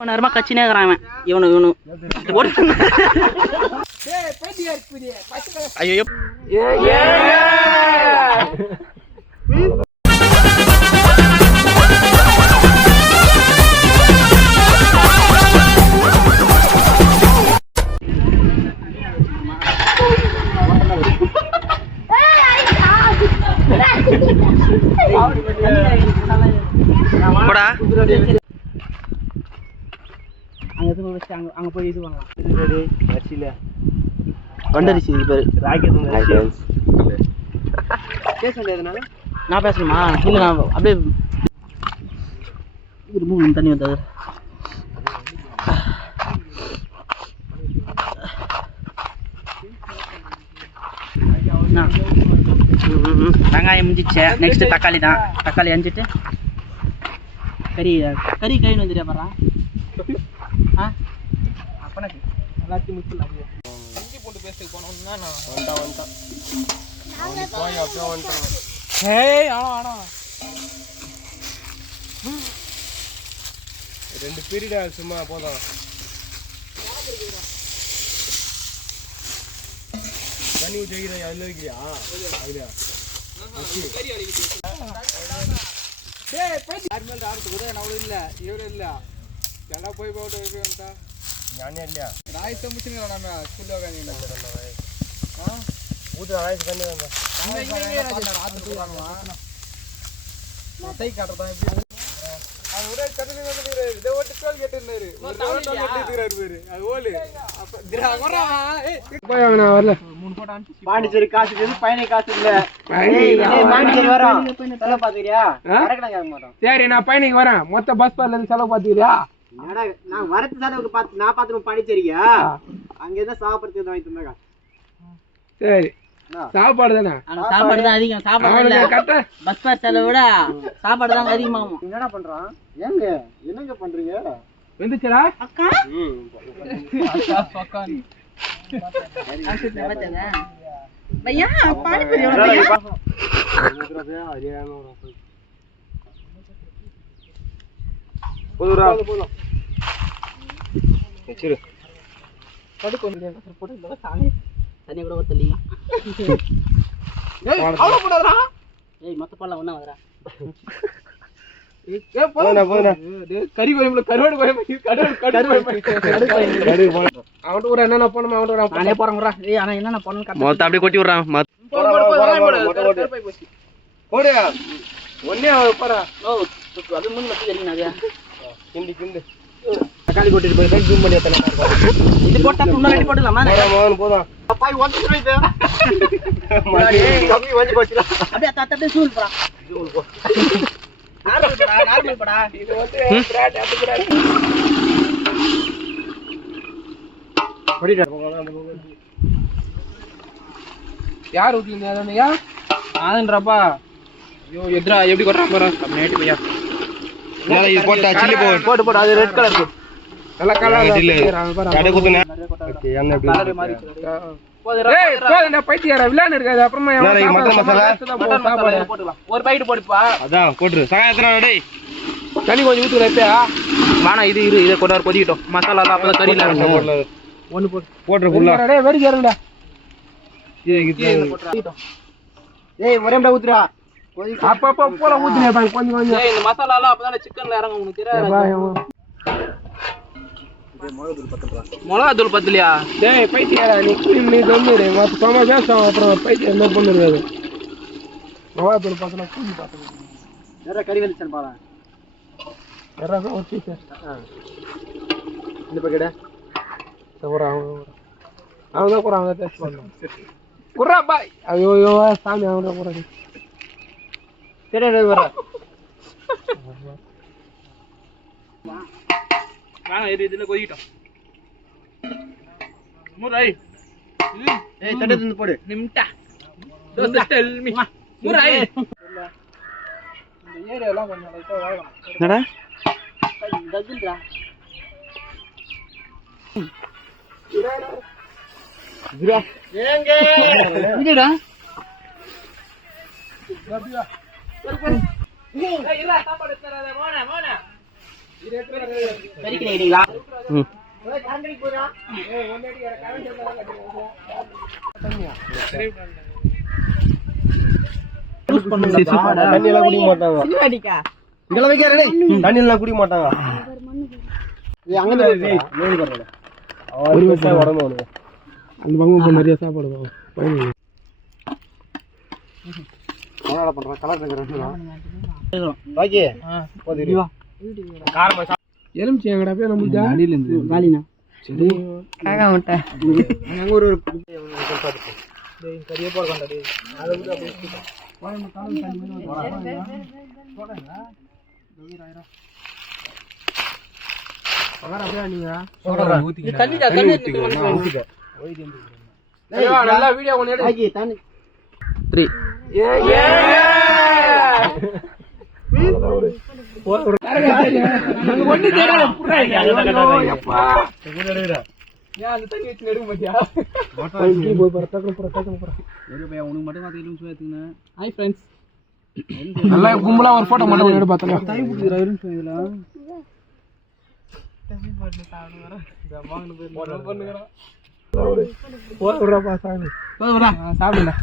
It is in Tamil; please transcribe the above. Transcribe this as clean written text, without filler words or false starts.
நேரமா கச்சினே இருக்கிறான் இவனு ஐயோ போடா அங்க போய் இது வாங்கலாம் வண்டரிசி பேரு பேச முடியாதுனால நான் பேசணுமா இல்லை நான் அப்படியே திரும்ப தண்ணி வந்தது வெங்காயம் முடிஞ்சிச்சு நெக்ஸ்ட் தக்காளி தான் தக்காளி அஞ்சிட்டு கறி கைன்னு வந்துடுறியா பாரா அப்பனா எல்லாத்தையும் முடிச்சிடலாம் இஞ்சி பூண்டு பேஸ்ட்டுக்கு போனோம்னா நான் வந்துட்டான் போய் அப்படியே வந்துட்டான் ஏய் ஆனா ரெண்டு பீரியடா சும்மா போதும் தண்ணி ஊற்றி வைக்கிறேன் அதில் வைக்கிறியா அப்படியா இல்லை இவரு இல்லை எல்லாம் போய் போட்டு வந்துட்டா ஞானே இல்லையா ராய்ஸ் முடிச்சுங்களா நம்ம ஸ்கூல்ல ஊத்து ராய்ஸ் பண்ணி ராத்திரி காட்டுறதான் எப்படி அது ஒரே கட்டில இதை ஓட்டு டோல் கேட்டுருந்தாரு அது ஓலு வரல பாண்டிச்சேரி காசு பயணி காசு இல்ல பாண்டிச்சேரி வரோம் செலவு பாத்துக்கிறியா சரி நான் பயணிக்கு வரேன் மொத்த பஸ் பார்ல இருந்து செலவு பாத்துக்கிறியா நான் வரது செலவுக்கு பார்த்து நான் பாத்துருவோம் பாண்டிச்சேரியா அங்க எதாவது சாப்பிடுறதுக்கு வாங்கி தந்தாங்க சரி சாப்பாடு தானே சாப்பாடு தான் அதிகம் சாப்பாடு பஸ் பாஸ் செலவை விட சாப்பாடு தான் அதிகமாகும் என்னடா பண்றான் ஏங்க என்னங்க பண்றீங்க வந்துச்சடா அக்கா அக்கா भैया पानी पियो भैया போடுறா வெச்சிரு கடுக்கு வந்து போடுறத சாமி தண்ணி கூட ஊத்தலீங்க ஏய் அவ்வளவு போடுறா ஏய் மொத்த பல்ல ஒண்ணா வரடா ஏய் போடா டேய் கறி கோயம்பல கருவாடு கோயம்பல கருவாடு போடு அவன் ஊரா என்னென்ன போணுமா அவன் ஊரா நானே போறேன்டா ஏய் انا என்னென்ன போறேன்னு காட்டு மொத்த அப்படியே கொட்டி விடுறான் போடு ஒண்ணே போறா ஓ அது முன்ன மத்தி கறினாங்க கிண்டி தக்காளி கொட்டிட்டு போய் ஜூம் பண்ணி ஏத்தலாம் இது போட்டா துண்ண ரெடி போடலாமா போடா அப்பாய் வந்து போயிடு மாடி கம்மி வந்து போச்சுடா அப்படியே தட்டை சூல் போடா சூல் போ நார்மல் படா இது வந்து பிராட் அப்படிங்கற படிடா யார் ஊத்திங்க அதனையா ஆதன்றப்பா ஐயோ எத்ரா எப்படி கொட்றான் பாரு அப்படியே பையா மேல இது போட்டா சில்லி போடு அது ரெட் கலர் போடு நல்ல கலர் சில்லி கடை குத்துன ஓகே என்ன எப்படி கலர் மாறி ஏய் போடா பைத்தியாரா விளையாட இருக்காது அப்புறமா மசாலா சாப்பாடு போட்டுலாம் ஒரு பைட் போடுப்பா அதான் போடு சகாயத்தடா டேய் தண்ணி கொஞ்சம் ஊத்துற இப்ப வாணா இது இத கொண்டார் கொதிக்கிட்டோம் மசாலா எல்லாம் அப்பதான் கறில போடல ஒன்னு போட்ற புள்ள டேய் வெடி ஏறுடா ஏய் ஒரேம்டா ஊத்துடா அப்பப்ப போல ஊத்துனே பாங்க கொஞ்சம் ஏய் இந்த மசாலா எல்லாம் அப்பதான் சிக்கன்ல இறங்கும் உனக்கு தெரியாது மிளகா தூள் பத்தலையா டேய் பைத்தியாரா நீ கம்மிரு மத்த சம பேசம் அப்புறம் பைத்தியா என்ன பண்ணுறது மிளகா தூள் பத்தல கூடி பாத்துங்க வேற கறி வெளிச்சன் பாறா வேற ஓகே சார் இந்த பக்கெட் சவரா அவன் கூட டெஸ்ட் பண்ணோம் குறா பாய் ஐயோ சாமி அவன கூட சரி வர வாங்க இதுல கொதிட்டோம் முரை ஏய் தட்டை தந்து போடு நிம்டா டோன்ட் டெல் மீ முரை இந்த ஏரியா எல்லாம் கொஞ்சம் லைட்டா வாங்கலாம் என்னடா டகுல்டா இதுடா ஏங்க இதுடா அப்படியே சரி ஏய் இல்ல சாப்பாடு தரதே மோனா தண்ணி எல்லாம் குடிக்க மாட்டாங்க. இதெல்லாம் வைக்காரே தண்ணி எல்லாம் குடிக்க மாட்டாங்க. நிறைய சாப்பாடு எலுமிச்சி எங்கடா போய் நம்மளுக்கு அடியில இருந்து காலினா சரி காக்கா முட்டை அங்க ஒரு கறிய போற கண்டடி அத விட்டு அப்படியே வாங்க காலம் தண்ணி போடுங்க டோகிராயிரா பகர அப்படியே நீங்க சோடா ஊத்திங்க தண்ணி ஊத்திங்க ஓய் தேந்து ஏய் நல்லா வீடியோ ஒன்னு எடு ஆகி தண்ணி 3 ஏ ஒரு நாங்க ஒண்ணு தேடல புறாங்க அப்பா எடுடா ஏன் அந்த தண்ணி வச்சு நெடுங்க மத்தியா போய் பரட்டக்க ஒரு பைய உனக்கு மட்டும் மாத்தி இலும் சுயத்துங்க ஹாய் फ्रेंड्स நல்லா கும்பலா ஒரு போட்டோ மட்டும் எடு பார்த்தல தண்ணி புடிக்குற இலும் சுயதுல தண்ணி போட்டு சாப்பிடு வர ஜமான்னு போய் பண்ணுங்கடா போறா பாசாங்க போறா சாப்பிடுடா